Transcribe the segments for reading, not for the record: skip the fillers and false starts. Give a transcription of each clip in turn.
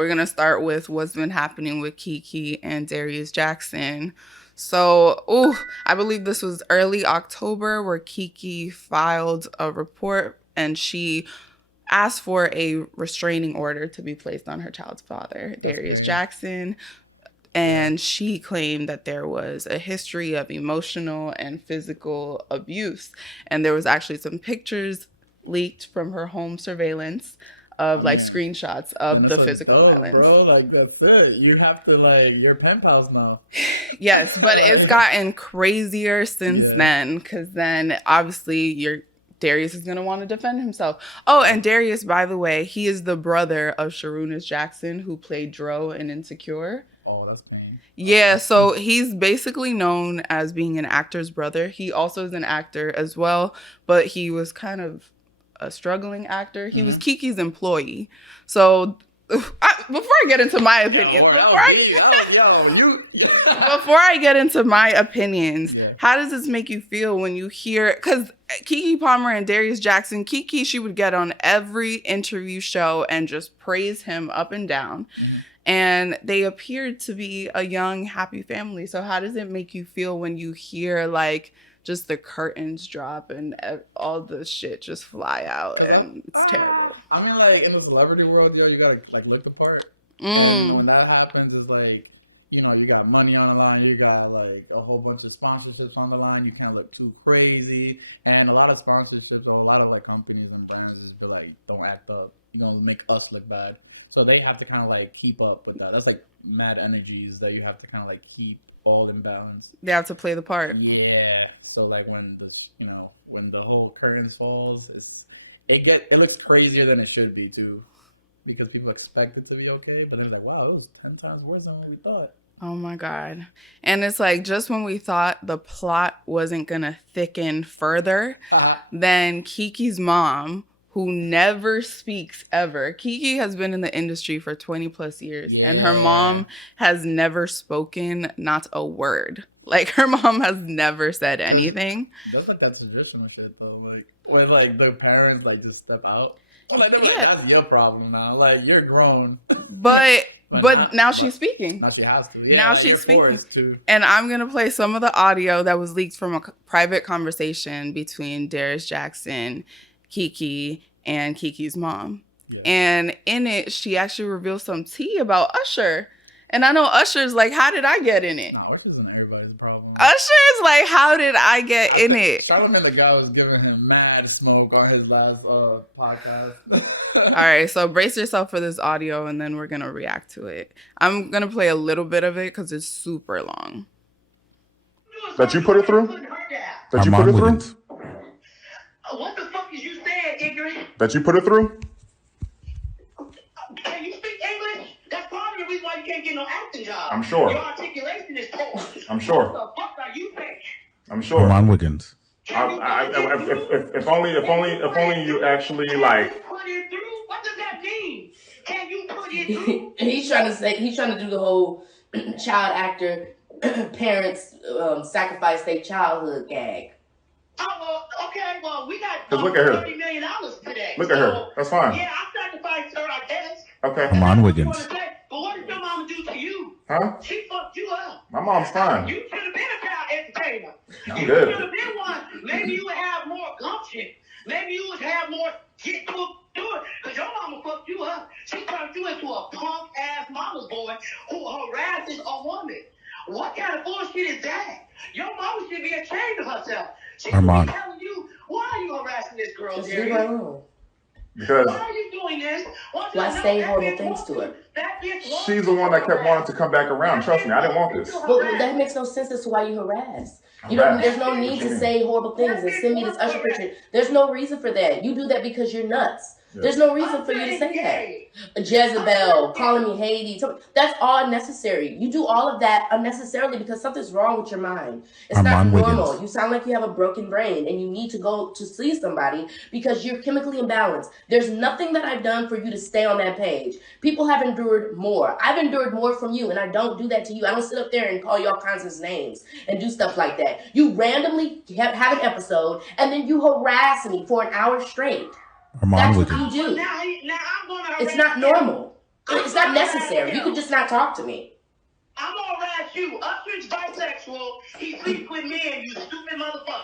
we're going to start with what's been happening with Keke and Darius Jackson. So, I believe this was early October where Keke filed a report and she asked for a restraining order to be placed on her child's father, Darius Jackson. And she claimed that there was a history of emotional and physical abuse. And there was actually some pictures leaked from her home surveillance of like screenshots of the physical violence. Bro, like that's it. You have to like your pen pals now. Yes, but it's gotten crazier since then, because then obviously Darius is going to want to defend himself. Oh, and Darius, by the way, he is the brother of Sharunas Jackson, who played Dro in Insecure. Oh, that's pain. Yeah, so he's basically known as being an actor's brother. He also is an actor as well, but he was kind of a struggling actor. He was Keke's employee. So before I get into my opinions, before I get into my opinions, how does this make you feel when you hear, because Keke Palmer and Darius Jackson, Keke, she would get on every interview show and just praise him up and down. And they appeared to be a young, happy family. So how does it make you feel when you hear like just the curtains drop and all the shit just fly out, and it's terrible? I mean, like in the celebrity world, you gotta like look the part. And when that happens, it's like, you got money on the line, you got like a whole bunch of sponsorships on the line. You can't look too crazy, and a lot of sponsorships or a lot of like companies and brands just be like, don't act up. You're gonna make us look bad. So they have to kind of like keep up with that. That's like mad energies that you have to kind of like keep all in balance. They have to play the part. Yeah. So like when when the whole curtains falls, it looks crazier than it should be too, because people expect it to be okay, but then like, wow, it was 10 times worse than we thought. Oh my God. And it's like, just when we thought the plot wasn't gonna thicken further, then Keke's mom, who never speaks ever. Keke has been in the industry for 20 plus years, and her mom has never spoken, not a word. Like, her mom has never said anything. That's like that traditional shit, though. Like, when, like, the parents, like, just step out. Well, like, that's your problem now. Like, you're grown. But now she's speaking. Now she has to. Yeah, now she's speaking. And I'm going to play some of the audio that was leaked from a private conversation between Darius Jackson, Keke, and Keke's mom. Yeah. And in it, she actually revealed some tea about Usher. And I know Usher's like, how did I get in it? Nah, Usher's in everybody's problem. Usher's like, how did I get in it? Charlamagne the guy was giving him mad smoke on his last podcast. All right, so brace yourself for this audio, and then we're going to react to it. I'm going to play a little bit of it because it's super long. That you put it through? That you put it through? What the fuck is you saying, ignorant? That you put it through? Can you speak English? That's part of the reason why you can't get no acting job. I'm sure. Your articulation is poor. I'm sure. What the fuck are you saying? I'm sure. Armand Wiggins. If only you actually like. Put it through? What does that mean? Can you put it through? He's trying to do the whole child actor parents sacrifice their childhood gag. Oh, well, okay, well, we got look at her. $30 million today. Look at her. That's fine. Yeah, I sacrificed her, I guess. Okay. Armand Wiggins. But what did your mama do to you? Huh? She fucked you up. My mom's fine. You should have been a child entertainer. I'm good. You should have been one. Maybe you would have more gumption. Maybe you would have more get to it. Because your mama fucked you up. She turned you into a punk-ass mama's boy who harasses a woman. What kind of bullshit is that? Your mama should be ashamed of herself. She should be telling you, why are you harassing this girl, Darius? Because why are you doing this? Why say horrible things to her? She's the one that kept wanting to come back around. Trust me, I didn't want this. But that makes no sense as to why you harass. There's no need to say horrible things and send me this Usher picture. There's no reason for that. You do that because you're nuts. Yeah. There's no reason for you to say that. Jezebel, calling me Haiti. That's all unnecessary. You do all of that unnecessarily because something's wrong with your mind. It's not normal. You sound like you have a broken brain and you need to go to see somebody because you're chemically imbalanced. There's nothing that I've done for you to stay on that page. People have endured more. I've endured more from you, and I don't do that to you. I don't sit up there and call you all kinds of names and do stuff like that. You randomly have an episode and then you harass me for an hour straight. That's what you do. Now I'm gonna it's not normal. It's not necessary. You could just not talk to me. I'm gonna harass you. Usher's bisexual. He sleeps with men, you stupid motherfucker.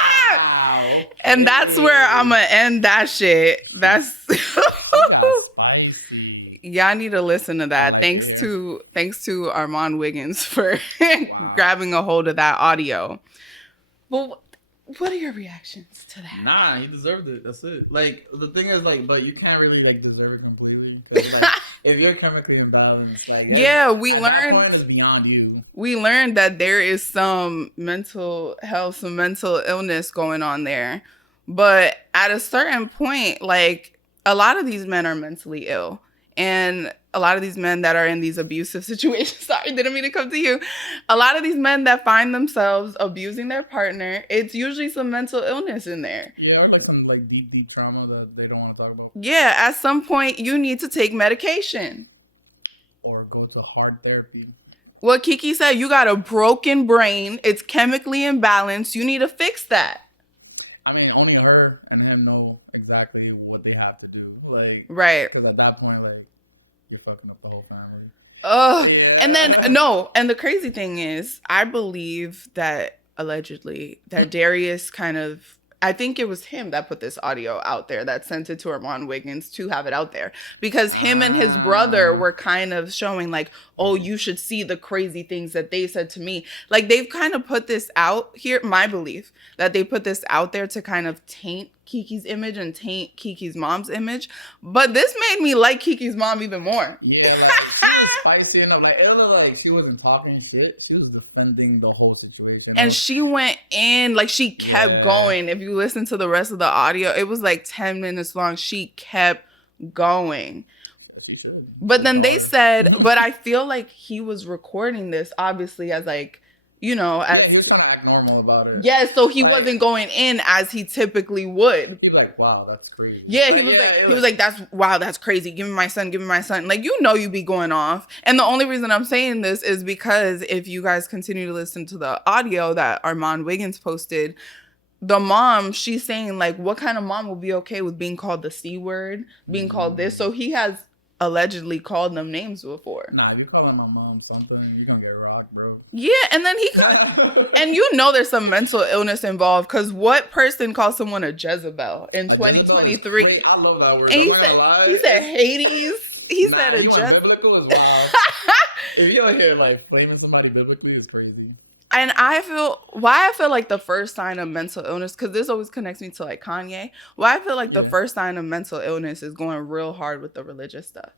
Wow. And that's where I'm gonna end that shit. That's spicy. y'all need to listen to that. Like thanks to Armand Wiggins for Wow. grabbing a hold of that audio. Well, what are your reactions to that? Nah, he deserved it. That's it. Like, the thing is, like, but you can't really, like, deserve it completely. 'Cause, like, if you're chemically imbalanced, like, Yeah, we at learned. that point, it's beyond you. We learned that there is some mental health, some mental illness going on there. But at a certain point, like, a lot of these men are mentally ill. And a lot of these men that are in these abusive situations, sorry, didn't mean to come to you. A lot of these men that find themselves abusing their partner, it's usually some mental illness in there. Yeah, or like some like deep trauma that they don't want to talk about. Yeah, at some point you need to take medication. Or go to hard therapy. What Keke said, you got a broken brain. It's chemically imbalanced. You need to fix that. I mean, only her and him know exactly what they have to do. Like, Right. because at that point, like, you're fucking up the whole family. Yeah. And then, no, and the crazy thing is, I believe that allegedly that Darius kind of, I think it was him that put this audio out there, that sent it to Armand Wiggins to have it out there, because him and his brother were kind of showing like, oh, you should see the crazy things that they said to me. Like, they've kind of put this out here, my belief, that they put this out there to kind of taint Keke's image and taint Keke's mom's image. But this made me like Keke's mom even more. Yeah, like, she was spicy enough. Like, it looked like she wasn't talking shit. She was defending the whole situation. And she went in, like, she kept going. If you listen to the rest of the audio, it was like 10 minutes long. She kept going. She should. But then they said, but I feel like he was recording this, obviously, as like, you know, as he was trying to act normal about it. yeah, so he wasn't going in as he typically would. He was like, wow, that's crazy. Yeah, he was like, that's wow, that's crazy. Give me my son, give me my son. Like, you know, you be going off. And the only reason I'm saying this is because if you guys continue to listen to the audio that Armand Wiggins posted, the mom, she's saying like, what kind of mom will be okay with being called the C word, being called this? So he has allegedly called them names before. Nah, if you calling my mom something, you're gonna get rocked, bro. Yeah, and then and you know there's some mental illness involved, because what person calls someone a Jezebel in 2023? I love that word. And he said Hades. He said a Jezebel. Biblical is wild. If you're here like flaming somebody biblically, it's crazy. And I feel like the first sign of mental illness, because this always connects me to like Kanye. Why I feel like the first sign of mental illness is going real hard with the religious stuff.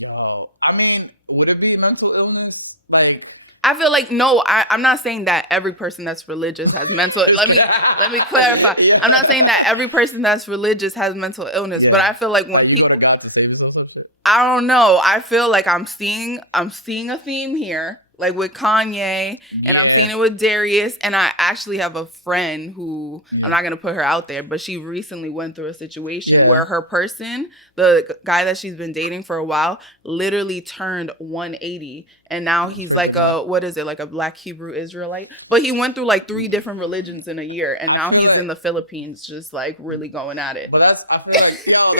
Yo, I mean, would it be mental illness? Like, I feel like, no, I'm not saying that every person that's religious has mental. Let me clarify. Yeah. I'm not saying that every person that's religious has mental illness, but I feel like when people, God to say this or some shit. I don't know. I feel like I'm seeing a theme here. Like with Kanye, and I'm seeing it with Darius, and I actually have a friend who, I'm not going to put her out there, but she recently went through a situation where her person, the guy that she's been dating for a while, literally turned 180, and now he's like like a Black Hebrew Israelite, but he went through like 3 different religions in a year, and now he's in the Philippines just like really going at it. But I feel like, you know,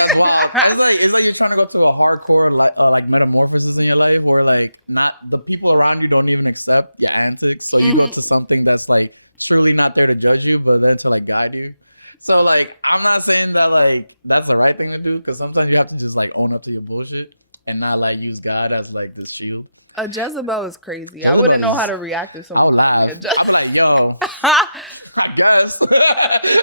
that's wild. It's like you're trying to go through a hardcore like metamorphosis in your life, where like not the people around you don't even accept your antics, so you go to something that's like truly not there to judge you, but there to like guide you. So like, I'm not saying that like that's the right thing to do, because sometimes you have to just like own up to your bullshit and not like use God as like this shield. A Jezebel is crazy. I wouldn't know how to react if someone called me a Jezebel. I'm like, yo, I guess.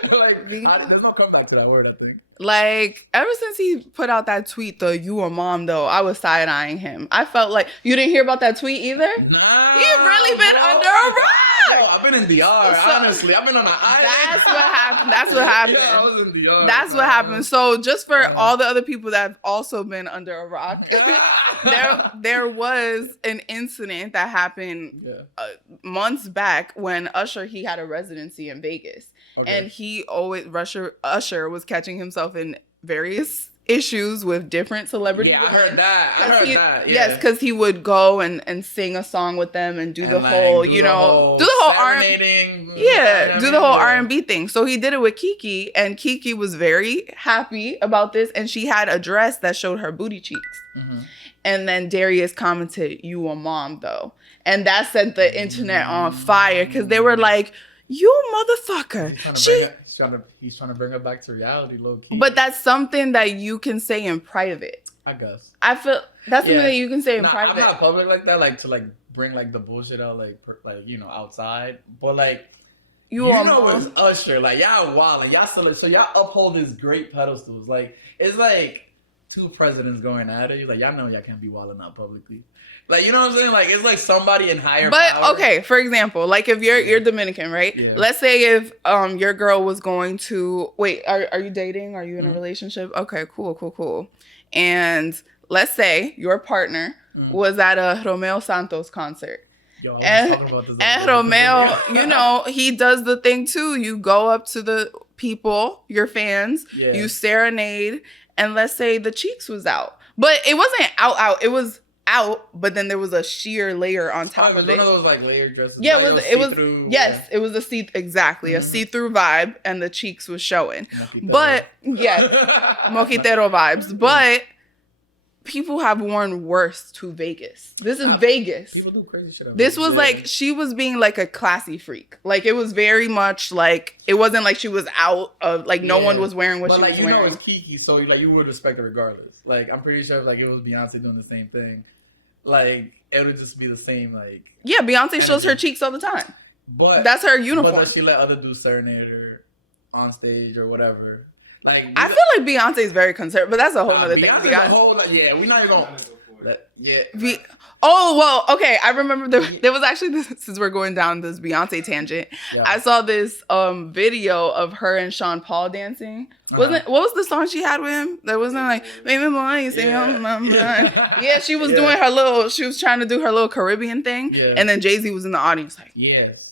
Like, there's no comeback to that word, I think. Like, ever since he put out that tweet, the "you a mom," though, I was side-eyeing him. I felt like, you didn't hear about that tweet either? Nah. You've really been under a rock. Yo, I've been in DR, honestly. I've been on an island. That's what happened. That's what happened. Yeah, I was in DR. That's what happened. So just for all the other people that have also been under a rock, there was an incident that happened months back when Usher, he had a residency in Vegas. Okay. And he always, Usher was catching himself in various issues with different celebrity Yeah, women. I heard that. Yeah. Yes, because he would go and sing a song with them and do And the like, whole, do do the the whole serenading. yeah, do the whole Yeah. R&B thing. So he did it with Keke, and Keke was very happy about this, and she had a dress that showed her booty cheeks. Mm-hmm. And then Darius commented, "You a mom though," and that set the internet on fire because they were like, "You motherfucker!" He's trying to bring her back to reality, low key. But that's something that you can say in private. I guess. I feel that's something that you can say in private. I'm not public like that, like to like bring like the bullshit out, like outside. But like, you know, it's Usher. Like y'all wilding, y'all still so y'all uphold these great pedestals. Like it's like two presidents going at it. You're like, y'all know y'all can't be wilding out publicly. Like, you know what I'm saying? Like, it's like somebody in higher power. But, okay, for example, like if you're Dominican, right? Yeah. Let's say if your girl was going to... Wait, are you dating? Are you in a relationship? Okay, cool. And let's say your partner was at a Romeo Santos concert. Yo, I was talking about this. And Romeo, you know, he does the thing too. You go up to the people, your fans, you serenade, and let's say the cheeks was out. But it wasn't out. It was out, but then there was a sheer layer on top of it. One of those like layered dresses. Yeah, like, it was it was a see-through vibe, and the cheeks was showing. Mojitero. But yes, mojitero vibes. But people have worn worse to Vegas. This is Vegas. People do crazy shit. This was like she was being like a classy freak. Like it was very much like it wasn't like she was out of like no one was wearing what she was wearing. But like you know it's Keke, so like you would respect it regardless. Like I'm pretty sure if like it was Beyonce doing the same thing, like it would just be the same. Like yeah, Beyonce shows her cheeks all the time. But that's her uniform. But does she let other dudes serenade her on stage or whatever? Like I feel like Beyonce is very conservative, but that's a whole other thing. Beyonce's a whole we're not even gonna. Oh well, okay. I remember there was actually this, since we're going down this Beyonce tangent. Yeah. I saw this video of her and Sean Paul dancing. What was the song she had with him? That wasn't like baby boy, you say yeah, she was doing her little. She was trying to do her little Caribbean thing, and then Jay-Z was in the audience like yes.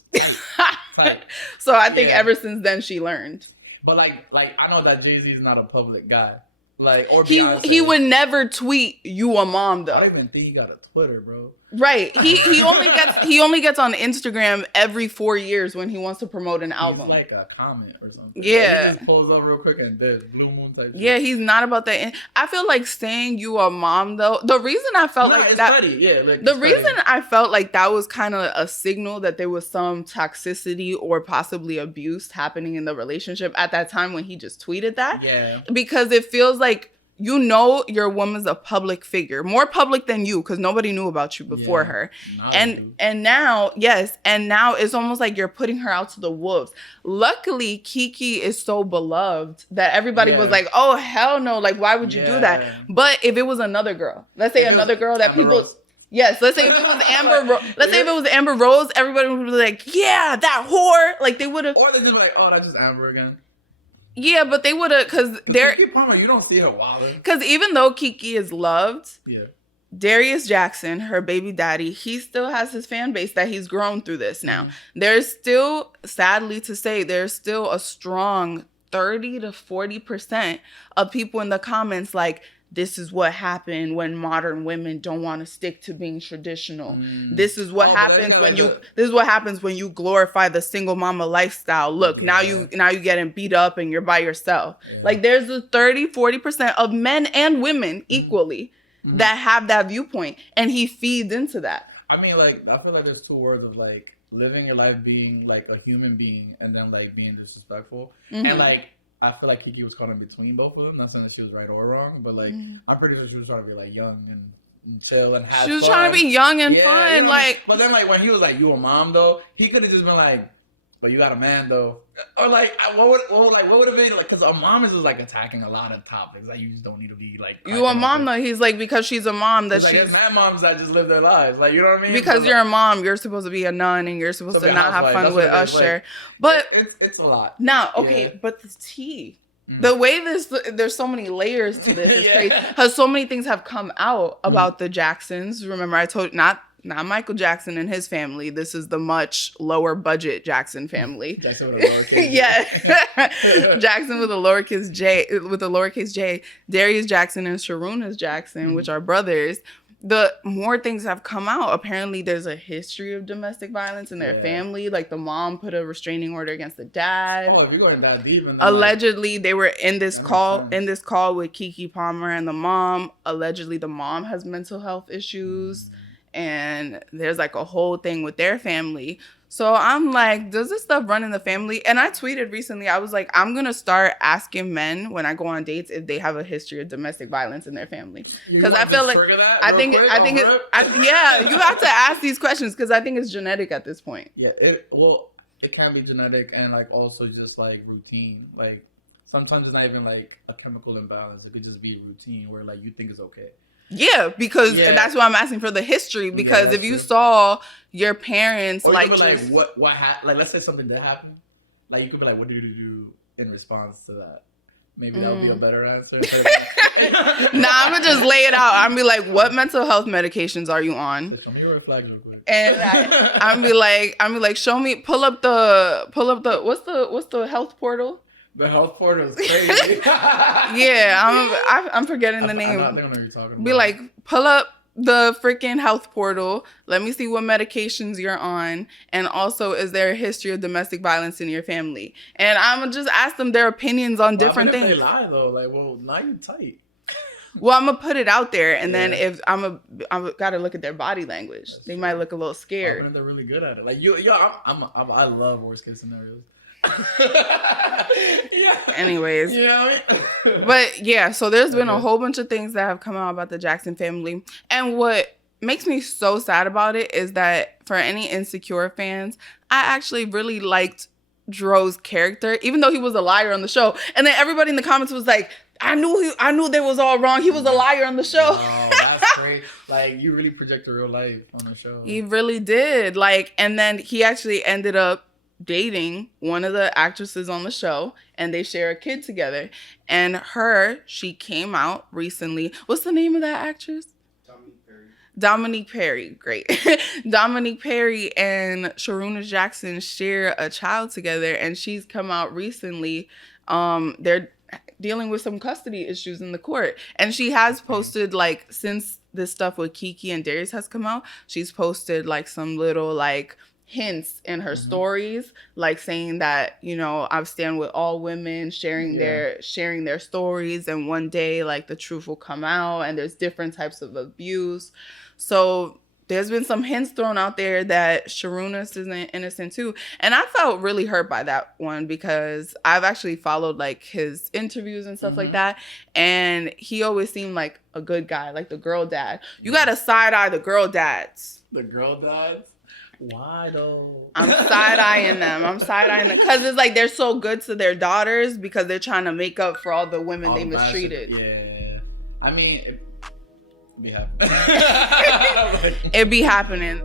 So I think ever since then she learned. But like I know that Jay-Z is not a public guy. Like or he would never tweet you a mom though. I don't even think he got a Twitter, bro. Right. He only gets on Instagram every 4 years when he wants to promote an album. He's like a comment or something. Yeah. He just pulls up real quick and does blue moon type shit. Yeah, he's not about that. I feel like saying you a mom though. The reason I felt like that. Funny. Yeah. Like, the reason I felt like that was kind of a signal that there was some toxicity or possibly abuse happening in the relationship at that time when he just tweeted that. Yeah. Because it feels like you know your woman's a public figure, more public than you, because nobody knew about you before her. And now it's almost like you're putting her out to the wolves. Luckily, Keke is so beloved that everybody was like, oh, hell no. Like, why would you do that? But if it was another girl, let's say another girl that people... Rose. Yes, let's say if it was Amber Rose, everybody would be like, yeah, that whore. Like, they would have... Or they just like, oh, that's just Amber again. Yeah, but they would have, because they're... Keke Palmer, you don't see her wilding. Because even though Keke is loved, yeah, Darius Jackson, her baby daddy, he still has his fan base that he's grown through this now. There's still, sadly to say, there's still a strong 30 to 40% of people in the comments like, this is what happened when modern women don't want to stick to being traditional. This is what happens when you glorify the single mama lifestyle. Look, now you getting beat up and you're by yourself. Yeah. Like there's a 30-40% of men and women equally that have that viewpoint, and he feeds into that. I mean, like I feel like there's two words of like living your life being like a human being and then like being disrespectful. And like I feel like Keke was caught in between both of them. Not saying that she was right or wrong, but like I'm pretty sure she was trying to be like young and chill and have fun. She was trying to be young and fun, you know? like. But then like when he was like, "You a mom though," he could have just been like, "But you got a man though," or like what would have been like? Because a mom is just like attacking a lot of topics. Like you just don't need to be like. You a mom though? He's like because she's a mom that she's. Like there's mad moms that just live their lives. Like you know what I mean? Because you're a mom, you're supposed to be a nun and you're supposed to not have fun with Usher. But it's a lot. Now, okay, but the tea. The way there's so many layers to this is crazy. Because so many things have come out about the Jacksons. Remember, I told not not Michael Jackson and his family. This is the much lower budget Jackson family. Jackson with a lowercase. Yeah. Jackson with a lowercase j. Darius Jackson and Sharunas Jackson, which are brothers. The more things have come out, apparently there's a history of domestic violence in their family. Like the mom put a restraining order against the dad. Oh, if you're going that deep. Allegedly, they were in this call with Keke Palmer and the mom. Allegedly, the mom has mental health issues. And there's like a whole thing with their family. So I'm like, does this stuff run in the family? And I tweeted recently, I was like, I'm going to start asking men when I go on dates if they have a history of domestic violence in their family. Because I feel like, yeah, you have to ask these questions because I think it's genetic at this point. Yeah, it can be genetic and like also just like routine. Like sometimes it's not even like a chemical imbalance. It could just be routine where like you think it's okay. Yeah, because that's why I'm asking for the history. Because if you saw your parents or like, what happened, like let's say something did happen, like you could be like, what did you do in response to that? Maybe that would be a better answer. Nah, I'm gonna just lay it out. I'm gonna be like, what mental health medications are you on? Show me your red flags real quick. And I'm be like, show me, pull up the what's the health portal? The health portal is crazy. Yeah, I'm forgetting the name. I think I know what you're talking about. Be like, pull up the freaking health portal. Let me see what medications you're on. And also, is there a history of domestic violence in your family? And I'm going to just ask them their opinions on different things. If they lie, though, like, well, now you're tight. Well, I'm going to put it out there. And then if I'm got to look at their body language. They might look a little scared. They're really good at it. Like, I love worst case scenarios. Anyways, you know what I mean? But yeah, so there's been a whole bunch of things that have come out about the Jackson family, and what makes me so sad about it is that for any Insecure fans, I actually really liked Dro's character, even though he was a liar on the show. And then everybody in the comments was like, I knew they was all wrong. He was a liar on the show. Oh, that's great. Like, you really project real life on the show. He really did. Like, and then he actually ended up dating one of the actresses on the show, and they share a kid together. And she came out recently. What's the name of that actress? Dominique Perry. Great. Dominique Perry and Sharuna Jackson share a child together, and she's come out recently. They're dealing with some custody issues in the court, and she has posted, like, since this stuff with Keke and Darius has come out, she's posted like some little like hints in her stories, like saying that, you know, I stand with all women, sharing their stories, and one day like the truth will come out, and there's different types of abuse. So there's been some hints thrown out there that Sharunas isn't innocent too. And I felt really hurt by that one because I've actually followed like his interviews and stuff like that. And he always seemed like a good guy, like the girl dad. You got to side eye the girl dads. The girl dads? Why though? I'm side-eyeing them. Because it's like they're so good to their daughters because they're trying to make up for all the women they mistreated. Yeah. I mean, it'd be happening. It'd be happening.